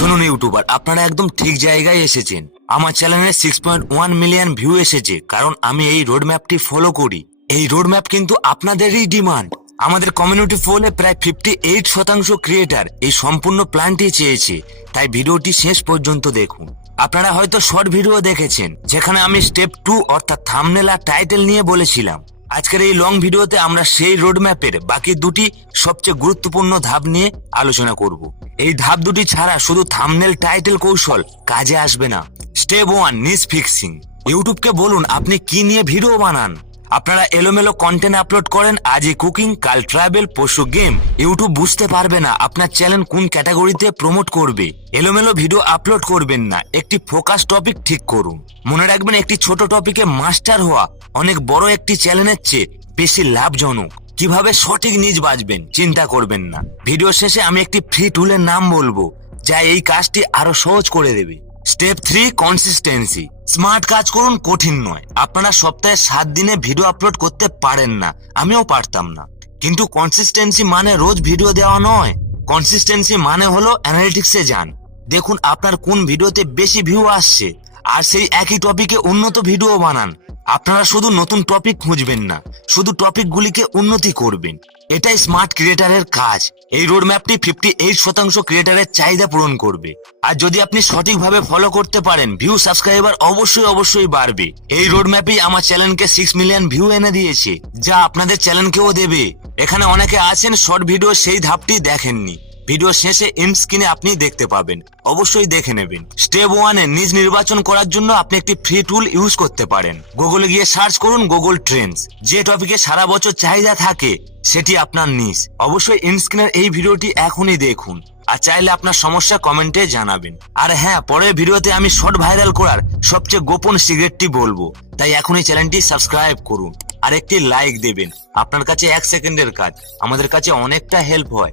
শুনুন ইউটিউবার, আপনারা একদম ঠিক জায়গায় এসেছেন। আমার চ্যানেলে six point one million view এসেছে, কারণ আমি এই রোড ম্যাপটি ফলো করি। এই রোড ম্যাপ কিন্তু আপনাদেরই ডিমান্ড আমাদের কমিউনিটি ফোনে প্রায় ফিফটি এইট শতাংশ ক্রিয়েটার এই সম্পূর্ণ প্ল্যানটি চেয়েছে। তাই ভিডিওটি শেষ পর্যন্ত দেখুন। আপনারা হয়তো শর্ট ভিডিও দেখেছেন, যেখানে আমি স্টেপ টু অর্থাৎ থামনেল আর টাইটেল নিয়ে বলেছিলাম। আজকের এই লং ভিডিওতে আমরা সেই রোড ম্যাপের বাকি দুটি সবচেয়ে গুরুত্বপূর্ণ ধাপ নিয়ে আলোচনা করব। এই ধাপ দুটি ছাড়া শুধু থামনেল টাইটেল কৌশল কাজে আসবে না। স্টেপ ওয়ান নিজ ফিক্সিং ইউটিউবকে বলুন, আপনি কি নিয়ে ভিডিও বানান? আপনারা এলোমেলো কন্টেন্ট আপলোড করেন, আজই কুকিং কাল ট্রাভেল পশু গেম ইউটিউব বুঝতে পারবে না আপনার চ্যানেল কোন ক্যাটাগরিতে প্রমোট করবে। এলোমেলো ভিডিও আপলোড করবেন না। একটি ফোকাস টপিক ঠিক করুন। মনে রাখবেন, একটি ছোট টপিকে মাস্টার হওয়া অনেক বড় একটি চ্যানেলের চেয়ে বেশি লাভজনক। কীভাবে সঠিক নিজ বাজবেন চিন্তা করবেন না। ভিডিও শেষে আমি একটি ফ্রি টুলের নাম বলব, যা এই কাজটি আরও সহজ করে দেবে। স্টেপ থ্রি কনসিস্টেন্সি স্মার্ট কাজ করুন কঠিন নয়। আপনারা সপ্তাহে সাত দিনে ভিডিও আপলোড করতে পারেন না, আমিও পারতাম না। কিন্তু কনসিস্টেন্সি মানে রোজ ভিডিও দেওয়া নয়। কনসিস্টেন্সি মানে হলো অ্যানালিটিক্সে যান। দেখুন আপনার কোন ভিডিওতে বেশি ভিউ আসছে, আর সেই একই টপিকে উন্নত ভিডিও বানান। আপনারা শুধু নতুন টপিক খুঁজবেন না, শুধু টপিকগুলিকে উন্নতি করবেন। এটাই স্মার্ট ক্রিয়েটারের কাজ। এই রোড ম্যাপটি ফিফটি এইট শতাংশ ক্রিয়েটারের চাহিদা পূরণ করবে। আর যদি আপনি সঠিকভাবে ফলো করতে পারেন ভিউ সাবস্ক্রাইবার অবশ্যই অবশ্যই বাড়বে। এই রোড ম্যাপই আমার চ্যানেলকে সিক্স মিলিয়ন ভিউ এনে দিয়েছে, যা আপনাদের চ্যানেলকেও দেবে। এখানে অনেকে আছেন শর্ট ভিডিও সেই ধাপটি দেখেননি। ভিডিও শেষে এন্ড স্ক্রিনে আপনি দেখতে পাবেন। অবশ্যই দেখে নেবেন। স্টেপ ওয়ানে নিজ নির্বাচন করার জন্য আপনি একটি ফ্রি টুল ইউজ করতে পারেন। গুগলে গিয়ে সার্চ করুন গুগল ট্রেন্ডস যে টপিকে সারা বছর চাহিদা থাকে, সেটি আপনার নিজ। অবশ্যই এন্ড স্ক্রিনের এই ভিডিওটি এখনই দেখুন। আর চাইলে আপনার সমস্যা কমেন্টে জানাবেন। আর হ্যাঁ পরের ভিডিওতে আমি শর্ট ভাইরাল করার সবচেয়ে গোপন সিক্রেটটি বলব। তাই এখনই চ্যানেলটি সাবস্ক্রাইব করুন। আর একটি লাইক দেবেন। আপনার কাছে এক সেকেন্ডের কাজ। আমাদের কাছে অনেকটা হেল্প হয়।